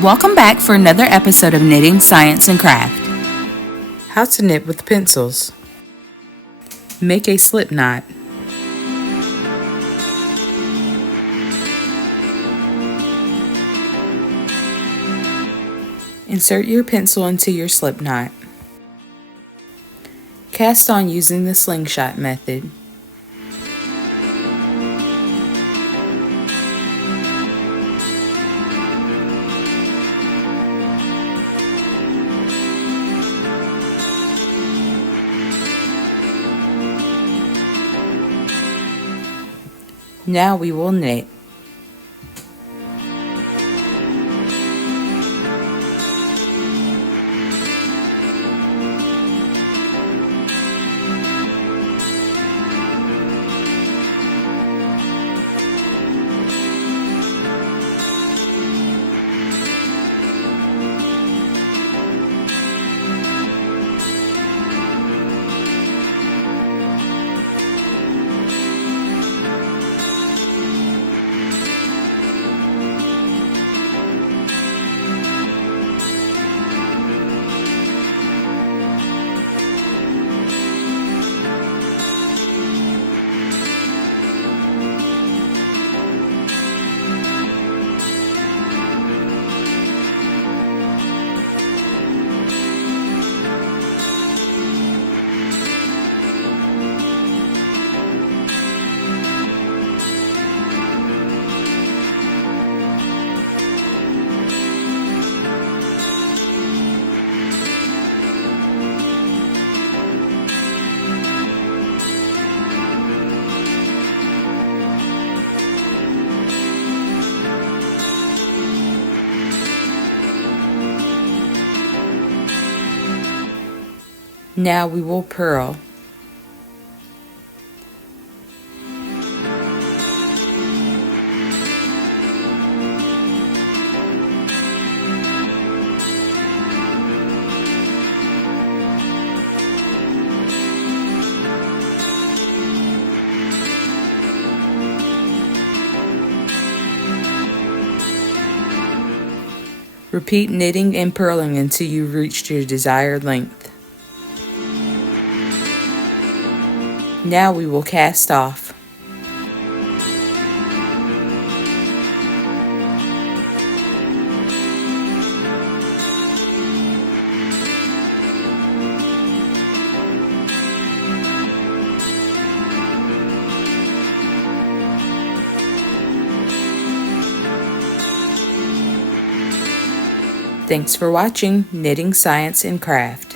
Welcome back for another episode of Knitting, Science, and Craft. How to knit with pencils. Make a slip knot. Insert your pencil into your slip knot. Cast on using the slingshot method. Now we will knit. Now we will purl. Repeat knitting and purling until you reach your desired length. Now we will cast off. Thanks for watching Knitting, Science, and Craft.